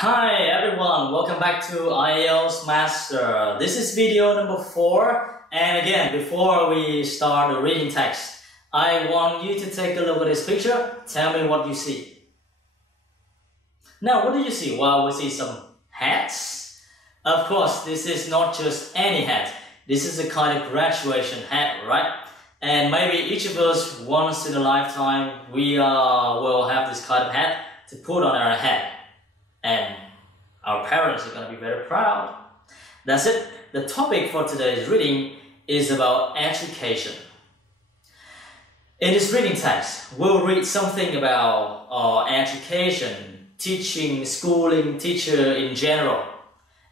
Hi everyone, welcome back to IELTS Master. This is video number 4, and again, before we start the reading text, I want you to take a look at this picture. Tell me what you see. Now, what do you see? Well, we see some hats. Of course, this is not just any hat. This is a kind of graduation hat, right? And maybe each of us, once in a lifetime, we will have this kind of hat to put on our head. And our parents are going to be very proud. That's it. The topic for today's reading is about education. In this reading text, we'll read something about education, teaching, schooling, teacher in general.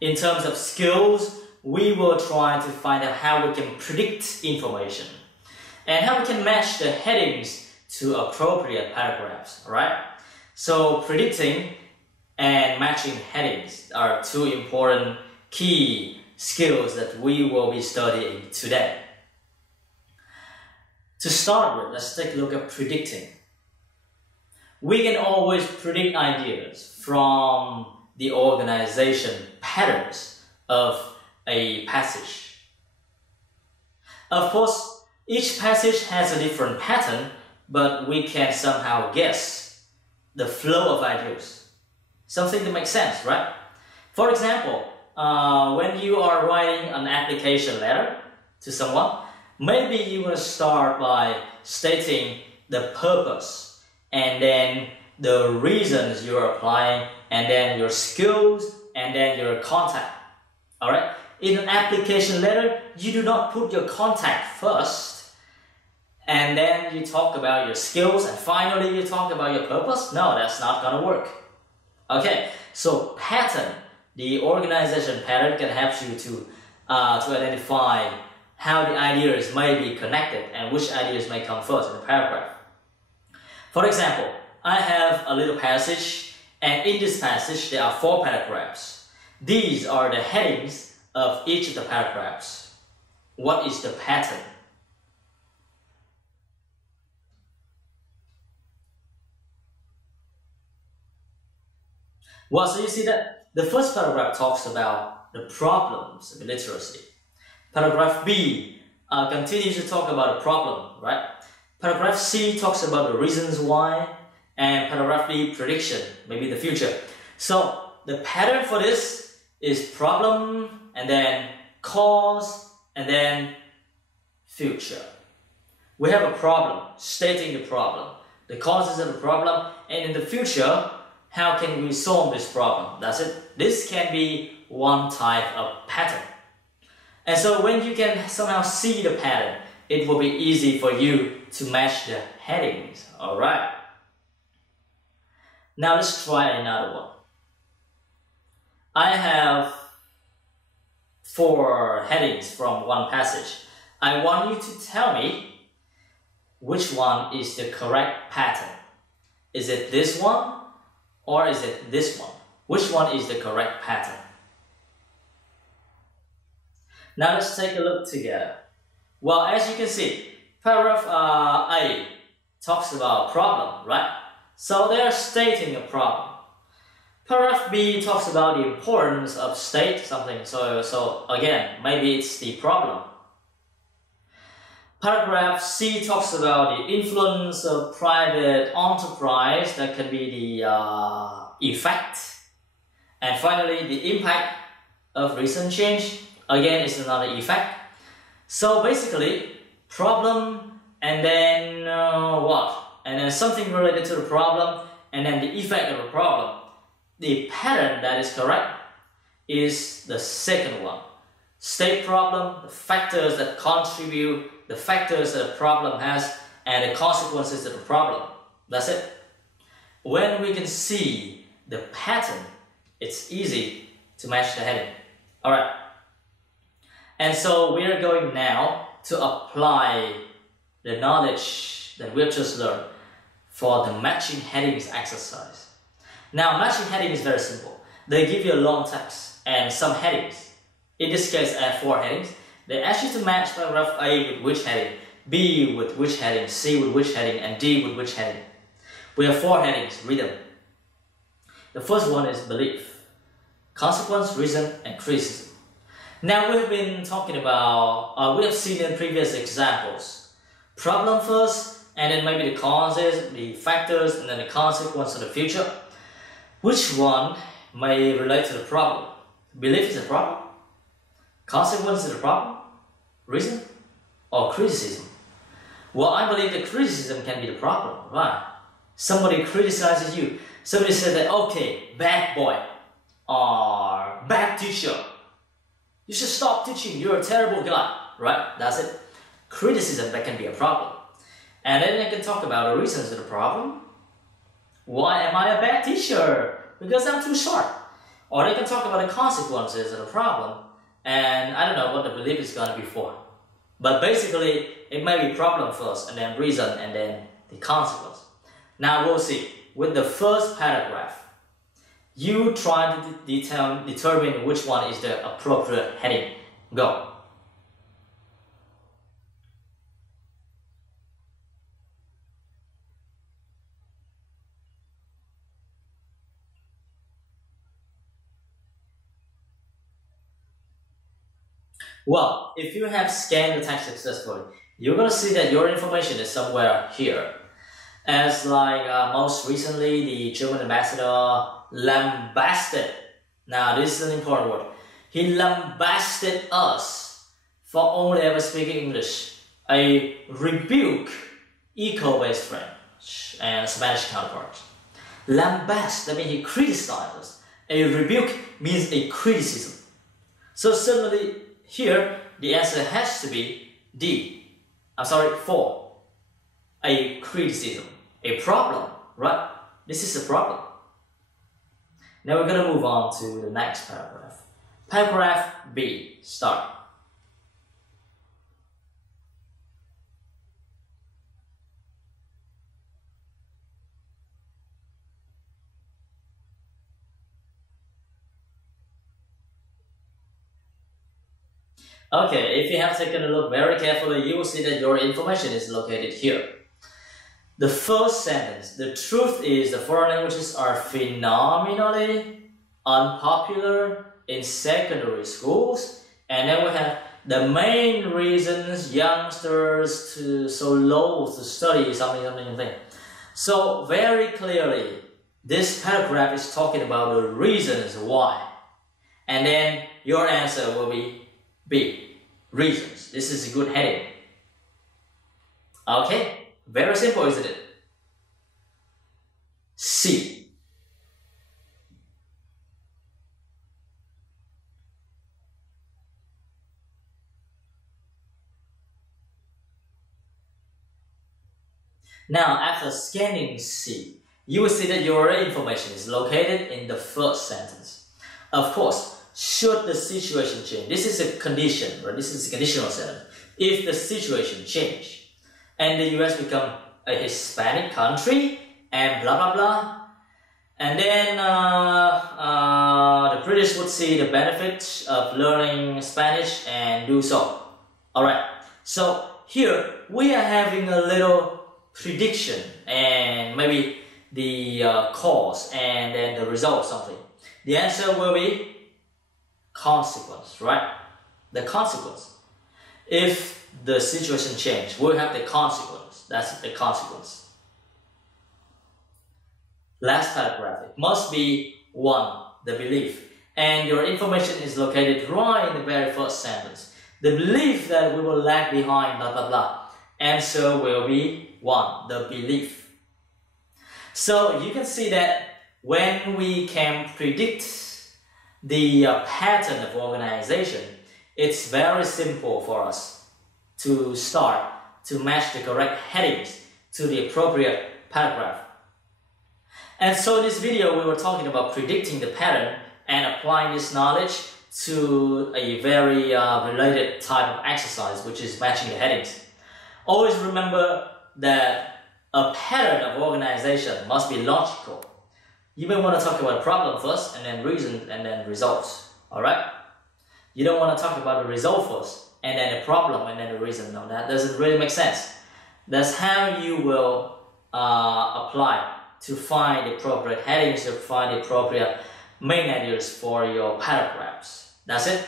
In terms of skills, we will try to find out how we can predict information and how we can match the headings to appropriate paragraphs, right? So predicting and matching headings are two important key skills that we will be studying today. To start with, let's take a look at predicting. We can always predict ideas from the organization patterns of a passage. Of course, each passage has a different pattern, but we can somehow guess the flow of ideas. Something that makes sense, right? For example, when you are writing an application letter to someone, maybe you want to start by stating the purpose and then the reasons you're applying and then your skills and then your contact. Alright? In an application letter, you do not put your contact first and then you talk about your skills and finally you talk about your purpose. No, that's not gonna work. Okay, so pattern, the organization pattern can help you to identify how the ideas may be connected and which ideas may come first in the paragraph. For example, I have a little passage, and in this passage there are 4 paragraphs. These are the headings of each of the paragraphs. What is the pattern? Well, so you see that the first paragraph talks about the problems of illiteracy. Paragraph B continues to talk about the problem, right? Paragraph C talks about the reasons why, and paragraph D, prediction, maybe the future. So the pattern for this is problem, and then cause, and then future. We have a problem, stating the problem, the causes of the problem, and in the future, how can we solve this problem? That's it. This can be one type of pattern. And so when you can somehow see the pattern, it will be easy for you to match the headings. Alright. Now let's try another one. I have 4 headings from one passage. I want you to tell me which one is the correct pattern. Is it this one? Or is it this one? Which one is the correct pattern? Now let's take a look together. Well, as you can see, paragraph A talks about problem, right? So they are stating a problem. Paragraph B talks about the importance of state something. So again, maybe it's the problem. Paragraph C talks about the influence of private enterprise. That can be the effect. And finally, the impact of recent change. Again, it's another effect. So basically, problem and then what? And then something related to the problem and then the effect of the problem. The pattern that is correct is the second one. State problem, the factors that contribute, the factors that the problem has, and the consequences of the problem. That's it. When we can see the pattern, it's easy to match the heading. Alright. And so we are going now to apply the knowledge that we've just learned for the matching headings exercise. Now, matching heading is very simple. They give you a long text and some headings. In this case, I have 4 headings. They ask you to match paragraph A with which heading, B with which heading, C with which heading, and D with which heading. We have 4 headings. Read them. The first one is belief. consequence, reason, and criticism. Now we've been talking about, we have seen in previous examples, problem first, and then maybe the causes, the factors, and then the consequence of the future. Which one may relate to the problem? Belief is a problem? Consequence is a problem? Reason? Or criticism? Well, I believe the criticism can be the problem, right? Somebody criticizes you. Somebody said that, okay, bad boy, or bad teacher. You should stop teaching, you're a terrible guy, right? That's it. Criticism, that can be a problem. And then they can talk about the reasons of the problem. Why am I a bad teacher? Because I'm too short. Or they can talk about the consequences of the problem. And I don't know what the belief is going to be for. But basically, it may be problem first, and then reason, and then the consequence. Now we'll see. With the first paragraph, you try to determine which one is the appropriate heading. Go. Well, if you have scanned the text successfully, you're going to see that your information is somewhere here. As like most recently, the German ambassador lambasted. Now this is an important word. He lambasted us for only ever speaking English. A rebuke, eco-based French and Spanish counterparts. Lambast, that means he criticized us. A rebuke means a criticism. So similarly, here, the answer has to be D. For. A criticism. A problem, right? This is a problem. Now we're going to move on to the next paragraph. Paragraph B. Start. Okay, if you have taken a look very carefully, you will see that your information is located here. The first sentence, the truth is the foreign languages are phenomenally unpopular in secondary schools. And then we have the main reasons youngsters so low to study something. So very clearly, this paragraph is talking about the reasons why. And then your answer will be B, reasons. This is a good heading. Okay, very simple, isn't it? C. Now, after scanning C, you will see that your information is located in the first sentence. Of course, should the situation change, this is a condition, right? This is a conditional sentence. If the situation change and the US become a Hispanic country and blah blah blah, and then the British would see the benefits of learning Spanish and do so. Alright, so here we are having a little prediction and maybe the cause and then the result something. The answer will be consequence, right? The consequence. If the situation change, we'll have the consequence. That's the consequence. Last paragraph. It must be 1, the belief. And your information is located right in the very first sentence. The belief that we will lag behind, blah, blah, blah. Answer will be 1, the belief. So you can see that when we can predict the pattern of organization, it's very simple for us to start to match the correct headings to the appropriate paragraph. And so in this video, we were talking about predicting the pattern and applying this knowledge to a very related type of exercise, which is matching the headings. Always remember that a pattern of organization must be logical. You may want to talk about problem first, and then reason, and then results. Alright? You don't want to talk about the result first, and then the problem, and then the reason. No, that doesn't really make sense. That's how you will apply to find the appropriate headings, to find the appropriate main ideas for your paragraphs. That's it.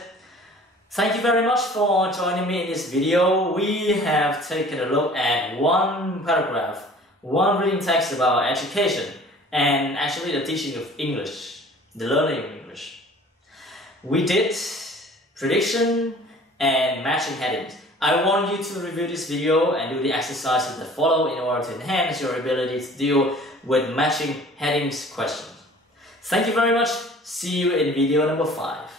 Thank you very much for joining me in this video. We have taken a look at one paragraph, one reading text about education, and actually the teaching of English, the learning of English. We did prediction and matching headings. I want you to review this video and do the exercises that follow in order to enhance your ability to deal with matching headings questions. Thank you very much. See you in video number 5.